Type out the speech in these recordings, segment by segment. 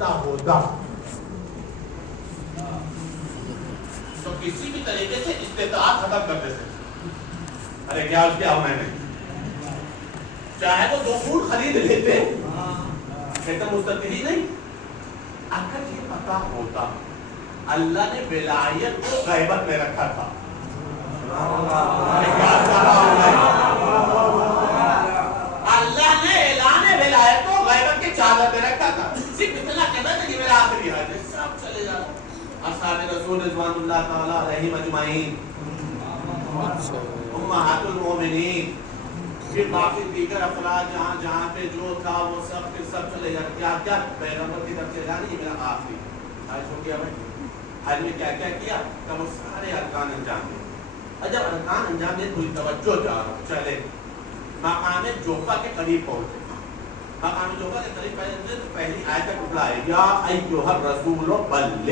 پتہ ہوتا تو کسی بھی طریقے سے استطاعت ختم کر دیتے. ارے کیا اس کیا میں نے چاہے وہ 2 فوٹ خرید لیتے کہتا مستقلی نہیں. اگر یہ پتہ ہوتا اللہ نے ولایت کو غیبت میں رکھا تھا. اللہ نے اعلان ولایت کو غیبت کی چادر میں رکھا تھا. صرف اتنا کہتا تھا کہ میرا آخری حج ہے, سب چلے جاتا. اصحاب رسول رضوان اللہ تعالی علیہم اجمعین, امہات المومنین, پھر باقی دیگر افراد جہاں جہاں پہ جو تھا وہ سب کے سب چلے جاتے. کیا کیا پیغمبر کی طرف سے جانے یہ میرا آخری حج ہو گیا. بھائی حج میں کیا کیا کیا تب وہ سارے ارکان انجام دے. اور جب ارکان انجام دے پوری توجہ جا رہا چلے مقام جوفا کے قریب پہنچے. مقام جوفا کے قریب پہنچے تو پہلی آیت کا ٹکڑا ہے یا ایھا الرسول بلغ,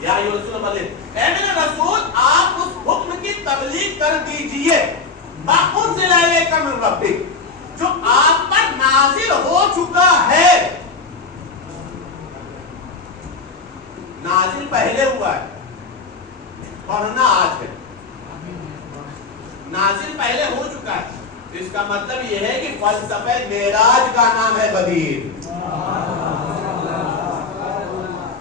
یا ایھا الرسول بلغ, اے میرے رسول آپ اس حکم کی تبلیغ کر دیجئے ما انزل الیک من ربک, جو آپ پر نازل ہو چکا ہے. نازل پہلے ہوا ہے, پڑھنا آج ہے. نازل پہلے ہو چکا ہے, اس کا مطلب یہ ہے کہ فلسفہ معراج کا نام ہے غدیر.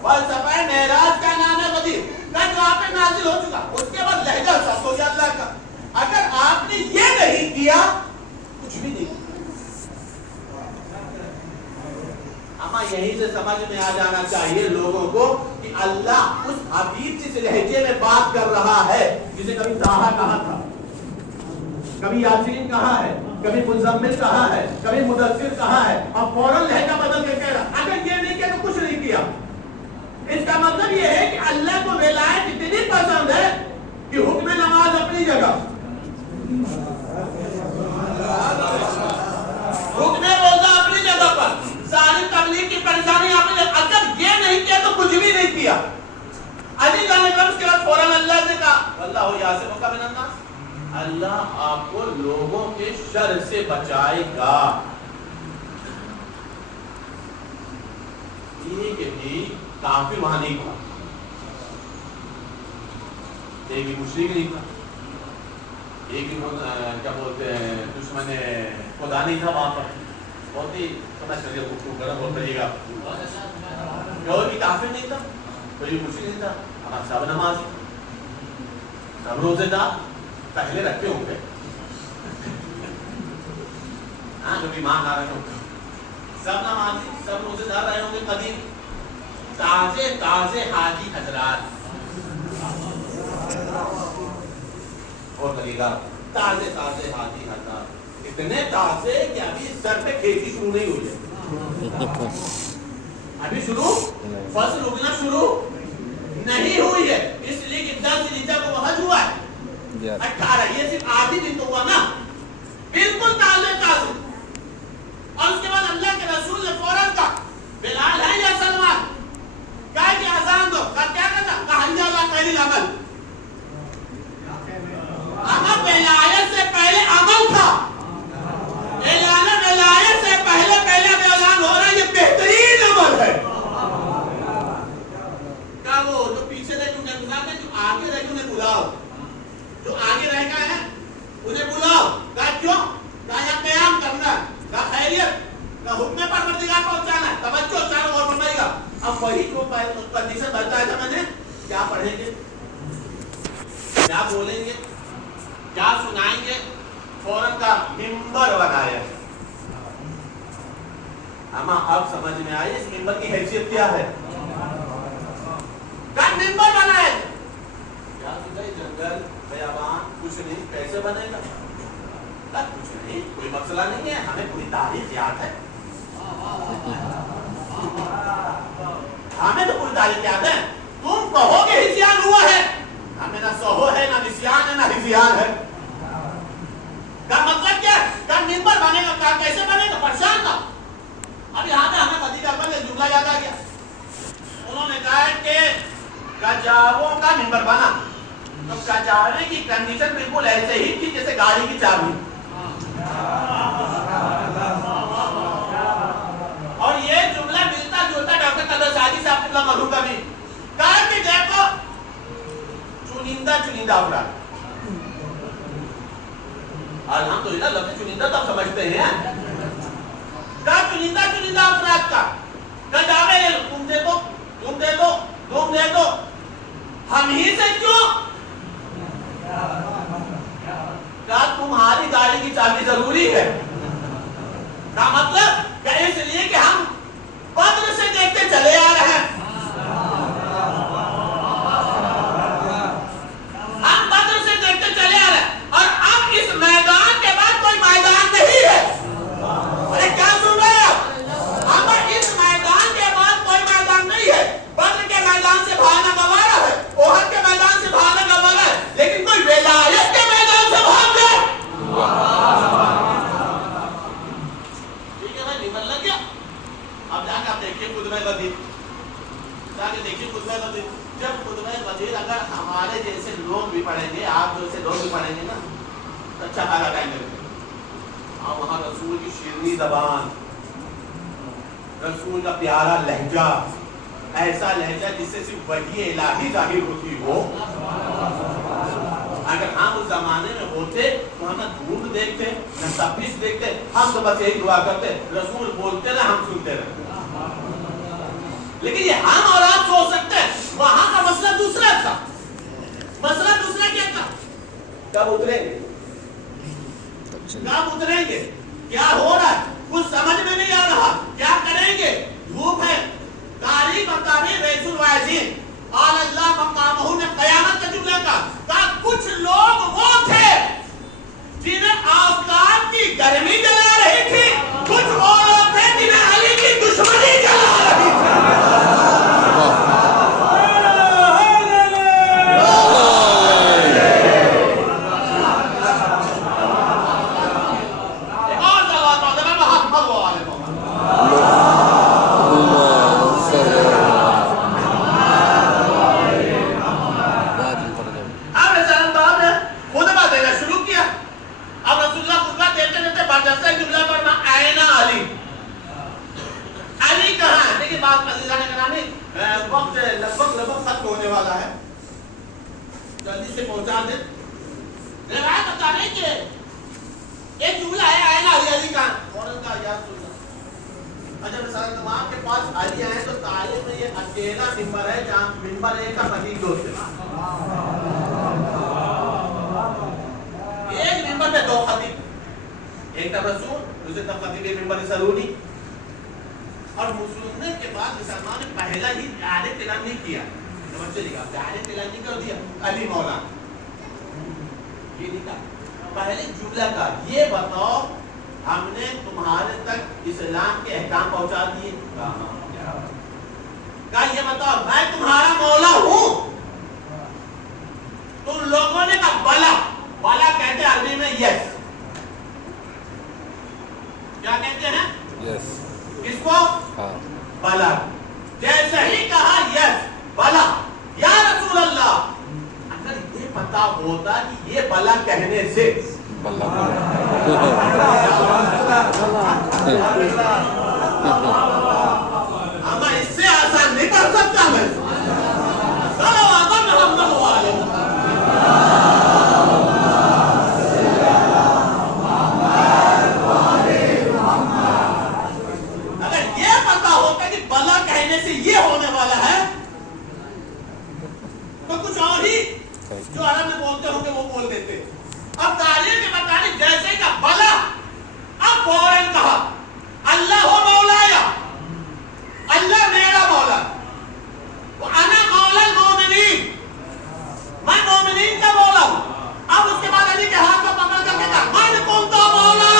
فلسفہ معراج کا نام ہے غدیر. جو آپ پہ نازل ہو چکا, اس کے بعد لہجہ سخت ہو گیا اللہ کا. اگر آپ نے یہ نہیں کیا کچھ بھی نہیں. اما یہیں سے سمجھ میں آ جانا چاہیے لوگوں کو کہ اللہ اس حبیب جس لہجے میں بات کر رہا ہے, جسے کبھی طٰہٰ کہا تھا, کبھی یاسین کہا ہے, کبھی مزمل کہا ہے, کبھی مدثر کہا ہے, اور فوراً لہجہ بدل کے کہہ رہا. اگر یہ نہیں کیا تو کچھ نہیں کیا. اس کا مطلب یہ ہے کہ اللہ کو ولایت اتنی پسند ہے کہ حکم نماز اپنی جگہ, حکم روزہ اپنی جگہ پر, ساری تبلیغ کی پریشانی اپنی جگہ. اگر یہ نہیں کیا تو کچھ بھی نہیں کیا. علی جانے کا اس کے بعد فوراً اللہ سے کہا واللہ یعصمک من الناس, اللہ آپ کو لوگوں کے شر سے بچائے گا. یہ کہ بھی کافر وہاں نہیں تھا, ایک بھی مشرک نہیں تھا, ایک بھی کیا بولتے ہیں دشمن خدا نہیں تھا وہاں پر. بہت ہی سمجھ کریے بہت کریے گا. کوئی بھی کافر نہیں تھا, کوئی بھی مشرک نہیں تھا. ہمارے سب نمازی, سب روزے دار, پہلے رکھتے ہوں گے, ہاں جو ایمان لا رہے ہوں گے, سب نمازی, سب روزے دار رہے ہوں گے. قدیم تازے تازے حاجی حضرات, اور طریقہ تازے تازے حاجی حضرات, اتنے تازے کہ ابھی سر پہ کھیتی شروع نہیں ہوئی ہے. ابھی شروع فصل اگنا شروع نہیں ہوئی ہے, اس لیے کہ 10 ذوالحجہ کو وہ حج ہوا ہے. 18 یہ صرف آدھی دن تو ہوا نا, بالکل تازے تازے. اور اس کے بعد اللہ کے رسول نے فوراً کہا بلال ہے یا سلمان, کہا کہ اذان دو. کہا کیا کرنا, کہا حی علی خیر العمل. اگر ولایت سے پہلے عمل تھا, اعلان ولایت سے پہلے اعلان ہو رہا ہے, یہ بہترین عمل ہے. کہا وہ جو پیچھے رہ انہیں بلاتے, جو آگے رہ انہیں بلاؤ, جو آگے رہ گئے ہیں انہیں بلاؤ. کہا کیوں, کہا یہاں قیام کرنا ہے. کہا خیریت, کہا حکم پروردگار پہنچانا ہے. توجہ چاروں اور فرمائے گا. اب وہی جو کنڈیشن بتایا تھا میں نے, کیا پڑھیں گے, کیا بولیں گے, کیا سنائیں گے, فوراً کا ممبر بنایا. اما اب سمجھ میں آئی اس ممبر کی حیثیت کیا ہے. کا ممبر بنایا, کیا جنگل بیابان کچھ نہیں, کیسے بنے گا, کچھ نہیں, کوئی مسئلہ نہیں ہے, ہمیں پوری تاریخ یاد ہے, ہمیں تو پوری تاریخ یاد ہے. تم کہو کہ ہزیان ہوا ہے, ہمیں نہ سہو ہے, نہ نسیان ہے, نہ ہزیان ہے. کا مطلب کیا ہے, کا ممبر بنے گا, کا کیسے بنے گا, پریشان تھا. اب یہاں پہ ہمیں خدیجہ اکبر کا جملہ یاد آ گیا. انہوں نے کہا ہے کہ کجاووں کا ممبر بنا, تو کجاوے کی کنڈیشن بالکل ایسے ہی تھی جیسے گاڑی کی چابی. اور یہ مطلب معلوم کا بھی کہا کہ دیکھو چنندہ افراد الحمدللہ لفظ چنندہ تب سمجھتے ہیں کہا چنندہ افراد کا کہا جاوے تم دے دو ہم ہی سے کیوں کہا تمہاری گاڑی کی چابی ضروری ہے کا مطلب کہ اس لیے کہ ہم بدر سے دیکھتے چلے آ رہے ہیں ہم بدر سے دیکھتے چلے آ رہے ہیں اور اب اس میدان کے بعد کوئی میدان نہیں ہے ارے کیا سن رہے ہیں اب اس میدان کے بعد کوئی میدان نہیں ہے بدر کے میدان سے بھاگنا گوارا ہے احد کے میدان سے بھاگنا گوارا ہے لیکن کوئی ولایت کے میدان سے بھاگ گئے اب جا کے آپ دیکھیے خطبہ غدیر جب خطبہ غدیر اگر ہمارے جیسے لوگ بھی پڑھیں گے آپ جیسے لوگ بھی پڑھیں گے نا تو اچھا خاصا ٹائم لگے گا اور وہاں رسول کی شیرینی زبان رسول کا پیارا لہجہ ایسا لہجہ جس سے صرف وحی الہی ظاہر ہوتی ہو اگر ہم اس زمانے میں ہوتے تو ہم نہ دھوپ دیکھتے نہ تپش دیکھتے ہم تو بس یہی دعا کرتے رسول بولتے نہ ہم سنتے رہتے لیکن یہ ہم اور آپ سوچ سکتے ہیں وہاں کا مسئلہ دوسرا تھا مسئلہ دوسرا کیا تھا کب اتریں گے کیا ہو رہا ہے کچھ سمجھ میں نہیں آ رہا کیا کریں گے دھوپ ہے تاریخ اور تاریخ رئیس الوائزین آل اللہ مقامہ نے قیامت کا جملہ کہا کچھ لوگ وہ تھے جنہیں آفتاب کی گرمی جلا رہی تھی کچھ وہ لوگ تھے جنہیں علی کی دشمنی جلا رہی تھی وقت لگبھگ ختم ہونے والا ہے جلدی سے پہنچا دیں روایت بتا رہے کہ ایک جملہ ہے آئے نا علی کا فوراً کا یاد سننا جب رسالت تمام کے پاس علی آئے تو تاریخ میں یہ اکیلا ممبر ہے جہاں ممبر ایک کا مزید دو سے ایک ممبر میں دو خطیب ایک طرف رسول دوسری طرف خطیب ممبر سرونی اور مسلمان کے بعد مسلمان نے پہلا ہی اعادہ اعلان نہیں کیا سمجھے لگا اعادہ اعلان نہیں کر دیا علی مولا یہ نہیں کہا پہلے جملہ کا یہ بتاؤ ہم نے تمہارے تک اسلام کے احکام پہنچا دیے کہا یہ بتاؤ میں تمہارا مولا ہوں تم لوگوں نے کہا بلا بلا کہتے ہیں عربی میں یس کیا کہتے ہیں یس کس کو بلا جیسے ہی کہا یس بلا یا رسول اللہ اگر یہ پتا ہوتا کہ یہ بلا کہنے سے ہم اس سے آسان نہیں کر سکتا میں یہ ہونے والا ہے تو کچھ اور ہی جو عرب میں بولتے ہوں گے وہ بول دیتے اب تاریخ کے مطابق جیسے کہ بلا اب فوراً کہا اللہ ہو مولایا اللہ میرا مولا انا مولا المومنین میں مومنین کا مولا ہوں اب اس کے بعد علی کے ہاتھ کو پکڑ کر کے کہا من کنت مولا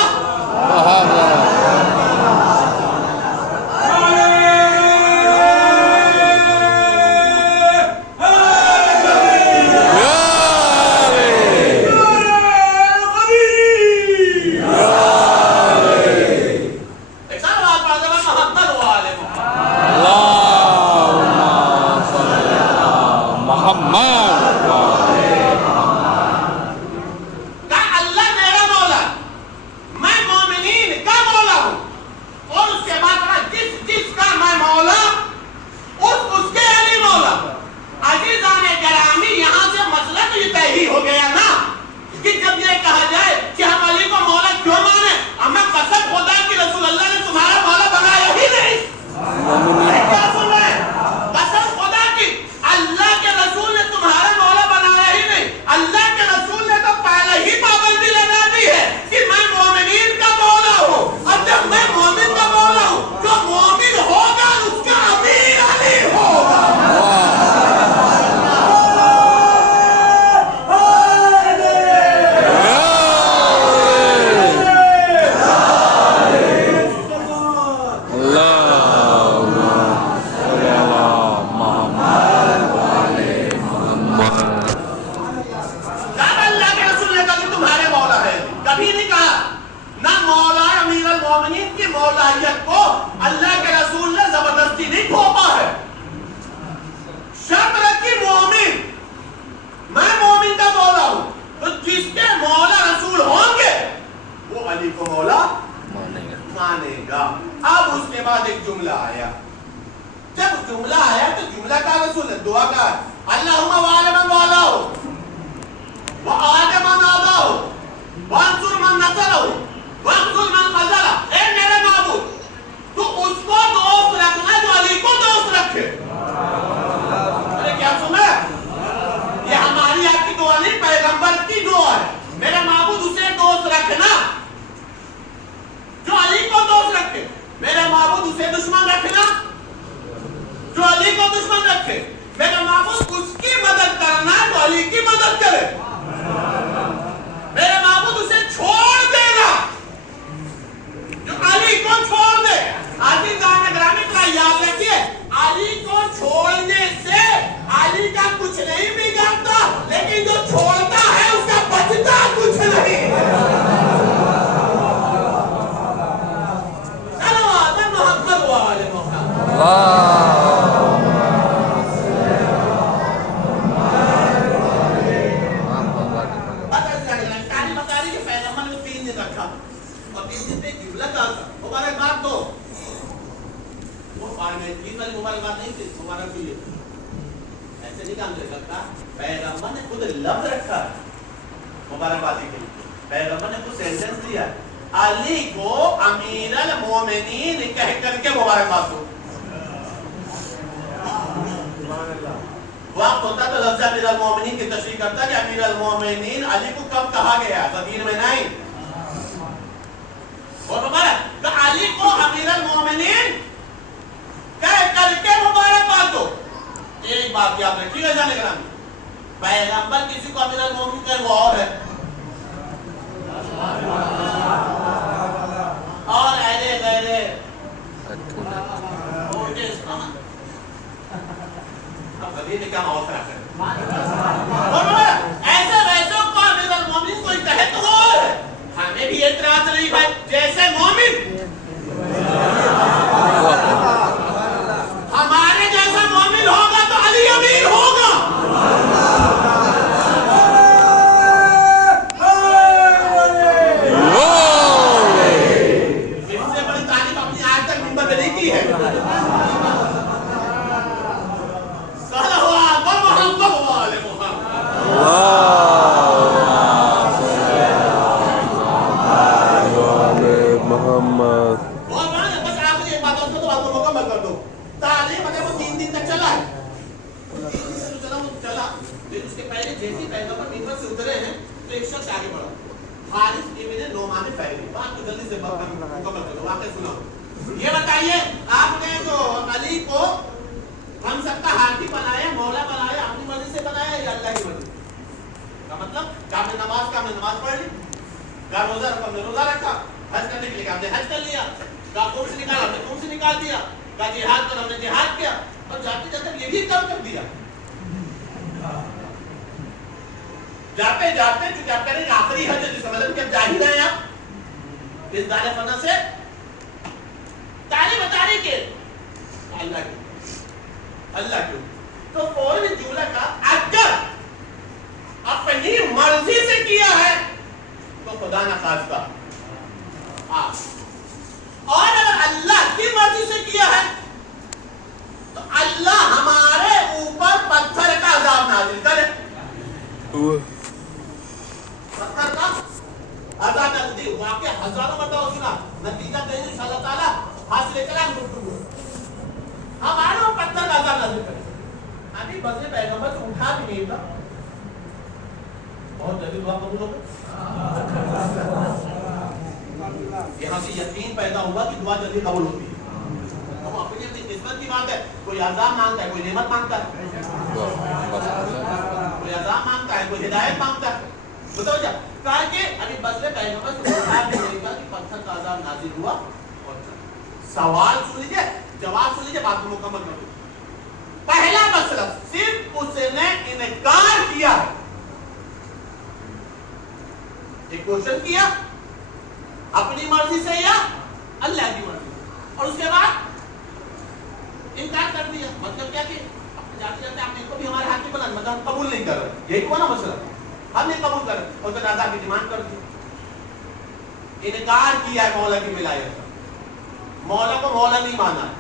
اس اب اس کے بعد ایک جملہ آیا. جب جملہ آیا تو جملہ کا رسول ہے, دعا کا ہے, اللہم وعلم والاو وآدم ناداو وانصر من نصرو وانصر من خذلہ. اے میرے معبود, تو اس کو دوست رکھنا جو علی کو دوست رکھے. ارے کیا سنا, یہ ہماری آپ کی دعا نہیں, پیغمبر کی دعا ہے. میرے معبود اسے دوست رکھنا جو علی کو دوست رکھے. میرے معبود اسے دشمن رکھنا جو علی کو دشمن رکھے. میرے معبود اس کی مدد کرنا جو علی کی مدد کرے. میرے معبود اسے چھوڑ دینا جو علی کو چھوڑ دے. عزیزان گرامی کا یاد رکھیے, علی کو چھوڑنے سے علی کا کچھ نہیں بگڑتا, لیکن جو چھوڑتا ہے اس کا بچتا کچھ نہیں. صلوات محمد و آل محمد. مبارکباد دو, وہ مبارکباد نہیں تھی, مبارک بھی ایسے نہیں کام کرتا. پیغمبر نے خود لفظ رکھا مبارکبادی کے لیے. پیغمبر نے خود سینٹنس دیا, علی کو امیر المومنین کہہ کر کے مبارکباد دو. وقت ہوتا تو لفظ امیر المومنین کی تشریح کرتا کہ امیر المومنین علی کو کب کہا گیا, ضمیر میں نہیں. اور مبارک تو علی کو امیر المومنین کہہ کر کے مبارکباد دو. ایک بات یاد رکھیے گا جانے گرامی, پیغمبر کسی کو امیر المومنین کہے وہ اور ہے, اور اہل غیر اب ابھی نے کیا ماحول خراب کرے. ایسے ویسوں کو امیر المومنین کوئی کہے تو وہ اور ہے. ہمیں بھی اعتراض نہیں بھائی, جیسے مومن ہمارے جیسا مومن ہوگا تو علی امیر ہوگا. اس سے بڑی تعریف اپنی آج تک منبر پہ نہیں کی ہے. صلوات محمد و آل محمد. جیسی پیغمبر منبر سے اترے ہیں تو ایک شخص آگے بڑھا, حارث ابن نعمان فہری. بات کو جلدی سے مکمل کرو, واقعہ سناؤ. یہ بتائیے, آپ نے تو علی کو ہم سب کا ہاتھی بنایا, مولا بنایا, اپنی مرضی سے بنایا یا اللہ کی مرضی کا مطلب کہ آپ نے نماز پڑھ لی, کا روزہ رکھا, ہم نے روزہ رکھا, حج کرنے کے لیے ہم نے حج کر لیا, کا خون سے نکالا, ہم نے خون سے نکال دیا, کا جہاد کر, ہم نے جہاد کیا, اور جاتے جاتے یہ بھی کام کر دیا. جاتے جاتے چونکہ آپ کہہ رہے ہیں آخری حج ہے, جس کا مطلب کہ اب جا ہی رہے ہیں آپ اس دار فنا سے, تعلیم بتا رہی کہ اللہ کی تو فوراً جملہ کا اگر اپنی مرضی سے کیا ہے تو خدا نہ خواستہ, اور اگر اللہ کی مرضی سے کیا ہے تو اللہ ہمارے اوپر پتھر کا عذاب نازل کرے. پتھر کا عذاب نازل, واقعہ ہزاروں مرتبہ سنا, نتیجہ کہیں انشاءاللہ تعالی حاصل کریں گفتگو. ہمارے اوپر پتھر کا عذاب نازل کرے. ابھی بس پیغمبر سے اٹھا بھی نہیں تھا, بہت جلدی دعا قبول ہو گئی. یہاں سے یقین پیدا ہوا کہ دعا جلدی قبول ہوتی ہے. ہم اپنی اپنی قسمت کی بات ہے, کوئی عذاب مانگتا ہے, کوئی نعمت مانگتا ہے, کوئی عذاب مانگتا ہے, کوئی ہدایت مانگتا ہے. بتاؤ جا کہا کہ ابھی بس پیغمبر سے اٹھا بھی نہیں تھا کہ پتھر کا عذاب نازل ہوا. سوال سن لیجیے, جواب سن لیجیے, بات کو مکمل کر دو. پہلا مسئلہ صرف اس نے انکار کیا, ایک کوشچن کیا اپنی مرضی سے یا اللہ کی مرضی, اور اس کے بعد انکار کر دیا. مطلب کیا کہ جاتے جاتے آپ نے کو بھی ہمارے ہاتھ میں بنا, مطلب ہم قبول نہیں کر رہے, یہی ہوا نا مسئلہ, ہم نہیں قبول کر رہے, اور پھر عذاب کی ڈیمانڈ کر دی. انکار کیا ہے مولا کی ولایت کا. مولا کو مولا نہیں مانا ہے,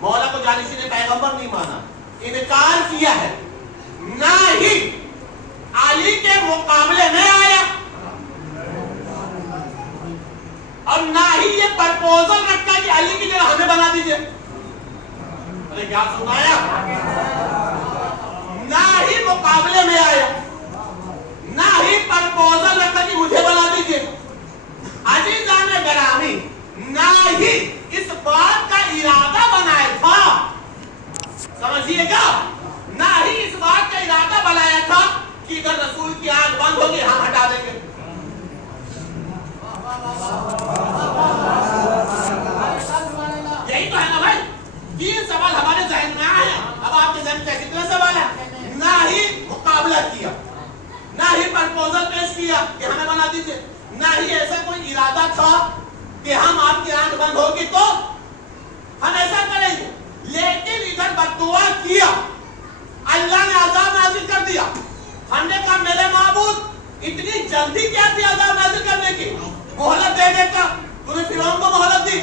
مولا کو جانشین پیغمبر نہیں مانا, انکار کیا ہے, نہ ہی علی کے مقابلے میں آیا اور نہ ہی یہ پرپوزل رکھا کہ علی کی جگہ ہمیں بنا دیجئے. ارے کیا سنایا؟ نہ ہی مقابلے میں آیا, نہ ہی پرپوزل رکھا کہ مجھے بنا دیجئے. عزیزان گرامی, نہ ہی اس بات کا ارادہ بنایا تھا, سمجھیے گا, نہ ہی اس بات کا ارادہ بنایا تھا کہ اگر رسول کی آنکھ بند ہوگی ہم ہٹا دیں گے. یہی تو ہے نا بھائی, 3 سوال ہمارے ذہن میں آئے ہیں. اب آپ کے ذہن میں کتنے سوال ہیں؟ نہ ہی مقابلہ کیا, نہ ہی پرپوزل پیش کیا کہ ہمیں بنا دیجئے, نہ ہی ایسا کوئی ارادہ تھا کہ ہم آپ کی آنکھ بند ہوگی تو ہم ایسا کریں گے. لیکن ادھر بددعا کیا, اللہ نے عذاب نازل کر دیا. ہم نے کہا میرے معبود اتنی جلدی کیا تھی عذاب نازل کرنے کی, مہلت دے دیتا. تو نے فرعون کو مہلت دی,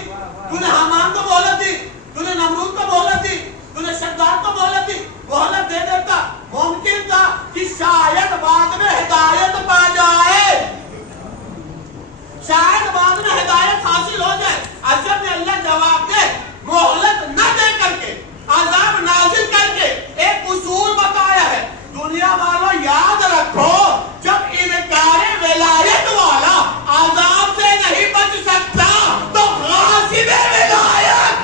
تو نے حامان کو مہلت دی, تو نے نمرود کو مہلت دی, تو نے شداد کو مہلت دی. مہلت دے دیتا, ممکن تھا کہ شاید بعد میں ہدایت پا جائے, شاید بعد میں ہدایت حاصل ہو جائے. عجب نے اللہ جواب دے, مہلت نہ دے کر کے, عذاب نازل کر کے ایک اصول بتایا ہے. دنیا والوں یاد رکھو, جب انکار ولایت والا عذاب سے نہیں بچ سکتا تو غاصب ولایت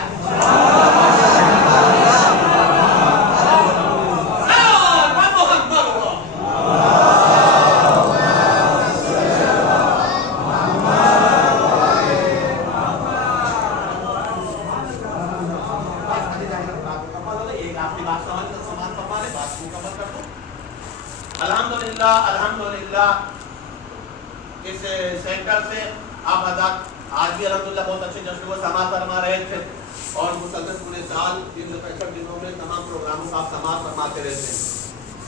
الحمدللہ اس سینٹر سے آپ حضرات آج بھی الحمدللہ بہت اچھے جشن و سماعت فرما رہے تھے, اور مسلسل پورے سال 365 دنوں میں تمام پروگراموں کا آپ سماعت فرماتے رہتے ہیں.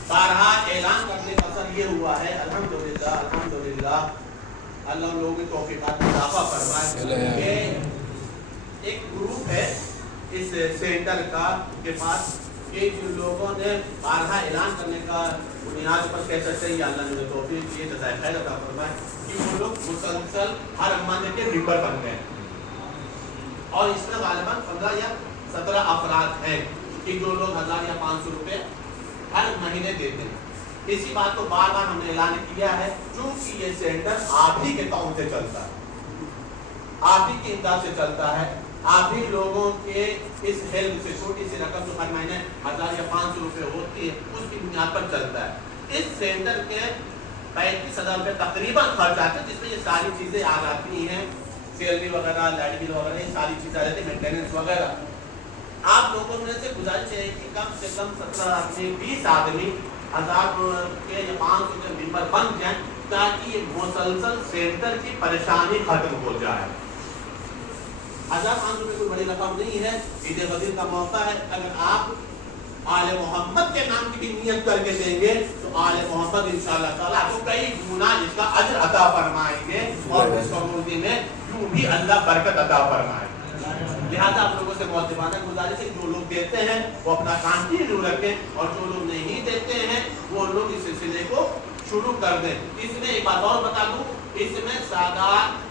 بارہا اعلان کرنے کا اثر یہ ہوا ہے الحمدللہ الحمدللہ, اللہ لوگوں کی توفیقات میں اضافہ فرمائے کہ ایک گروپ ہے اس سینٹر کا کے پاس کہ جن لوگوں نے بارہا اعلان کرنے کا بنیاد پر کہہ سکتے ہیں, یا اللہ نے توفیق دیے جزائے خیر عطا فرمائے کہ وہ لوگ مسلسل ہر مہینے کے ممبر بن گئے, اور اس میں غالباً 15 یا 17 افراد ہیں کہ جو لوگ 1000 یا 500 روپے ہر مہینے دیتے ہیں. اسی بات کو بار بار ہم نے اعلان کیا ہے, چونکہ یہ سینٹر آپ ہی کے تعاون سے چلتا ہے, آپ ہی کی امداد سے چلتا ہے, آپ ہی لوگوں کے اس ہیلپ سے چھوٹی سی رقم جو ہر مہینے 1000 یا 500 روپے ہوتی ہے اس کی بنیاد پر چلتا ہے. اس سینٹر کے 35,000 روپے تقریباً خرچ آتے ہیں, جس میں یہ ساری چیزیں آ جاتی ہیں, سیلری وغیرہ, لائٹ بل وغیرہ, یہ ساری چیزیں آ جاتی ہیں, مینٹیننس وغیرہ. آپ لوگوں میں سے گزارش ہے کہ کم سے کم 17 آدمی 20 آدمی 1000 کے یا 500 کے ممبر بن جائیں تاکہ یہ مسلسل سینٹر کی پریشانی ختم ہو جائے. 1500 روپے کوئی بڑی رقم نہیں ہے, عید غدیر کا موقع ہے. اگر آپ آل محمد کے نام کی بھی نیت کر کے دیں گے تو آل محمد انشاءاللہ تعالیٰ آپ کو کئی گنا اس کا اجر عطا فرمائیں گے, اور اس کمیونٹی میں یوں بھی اللہ برکت عطا فرمائے. لہٰذا آپ لوگوں سے مؤدبانہ گزارش ہے, جو لوگ دیتے ہیں وہ اپنا کام شروع رکھیں, اور جو لوگ نہیں دیتے ہیں وہ لوگ اس سلسلے کو شروع کر دیں. اس میں ایک بات اور بتا دوں, اس میں سادات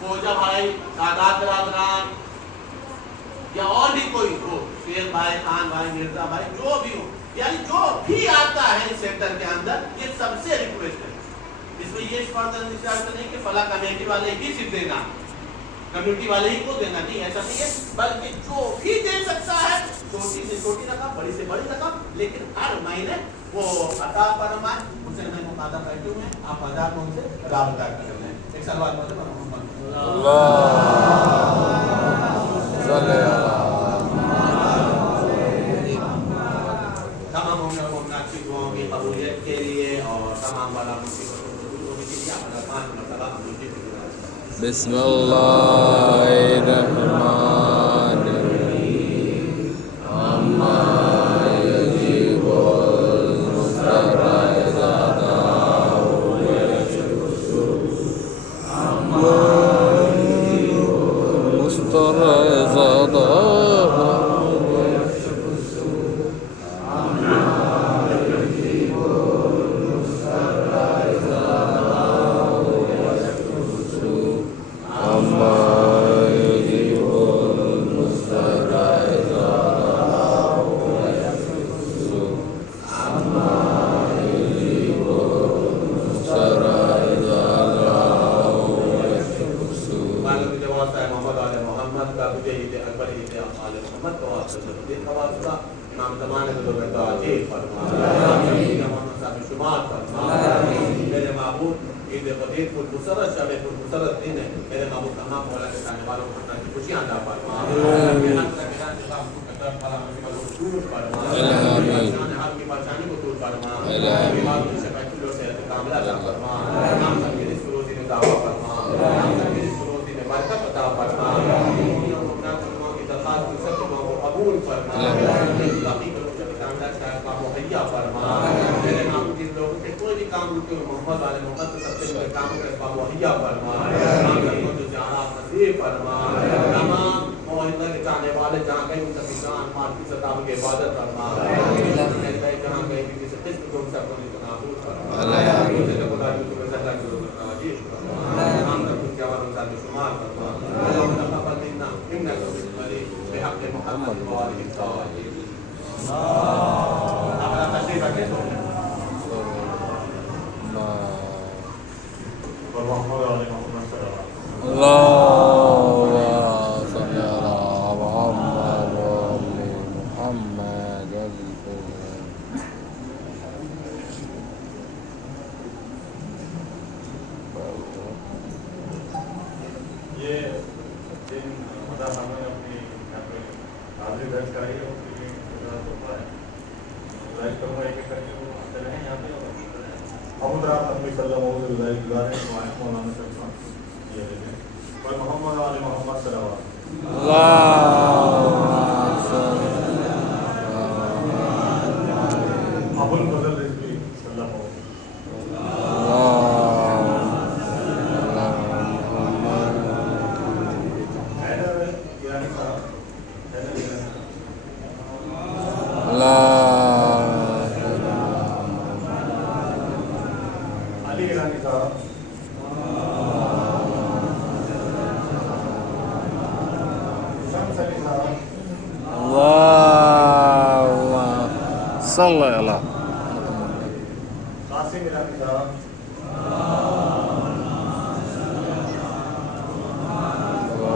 فوجا بھائی, سادات برادران یا اور بھی کوئی ہو, شیر بھائی, خان بھائی, مرزا بھائی, جو بھی ہو, یعنی جو بھی آتا ہے سینٹر کے اندر, یہ سب سے ریکویسٹ ہے. اس میں یہ فرض نہیں کہ فلاں کمیٹی والے ہی صرف دینا, کمیونٹی والے ہی کو دینا, نہیں, ایسا نہیں ہے, بلکہ جو بھی دے سکتا ہے, چھوٹی سے چھوٹی رقم, بڑی سے بڑی رقم, لیکن ہر مہینے وہ عطا فرمائے. ان سے میں مقاطع کرتے ہوئے آپ آزاد کو ان سے رابطہ کر لیں. ایک سوال بولے تمام مومنات کی دعاؤں کی قبولیت کے لیے اور تمام والا مصیبتوں کو دور ہونے کے لیے اپنا 5 مرتبہ ہم لوگ بسم اللہ الرحمن الرحیم. اما یجیب المضطر اذا دعاه ویکشف السوء. اما یجیب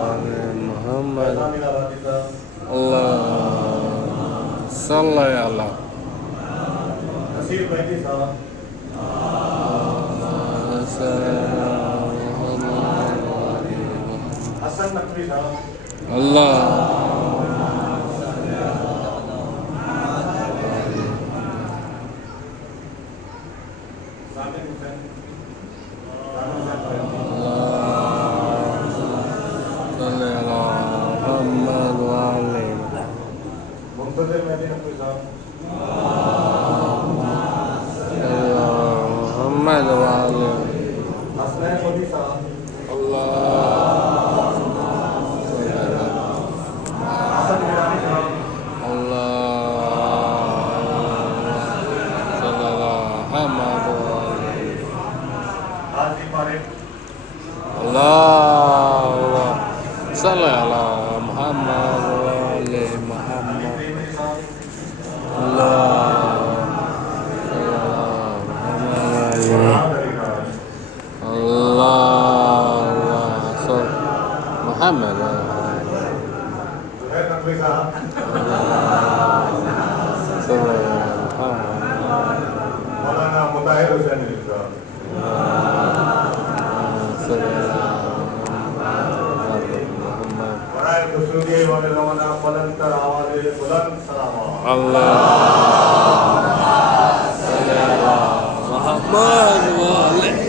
صلى الله محمد الله صلى الله الله محمد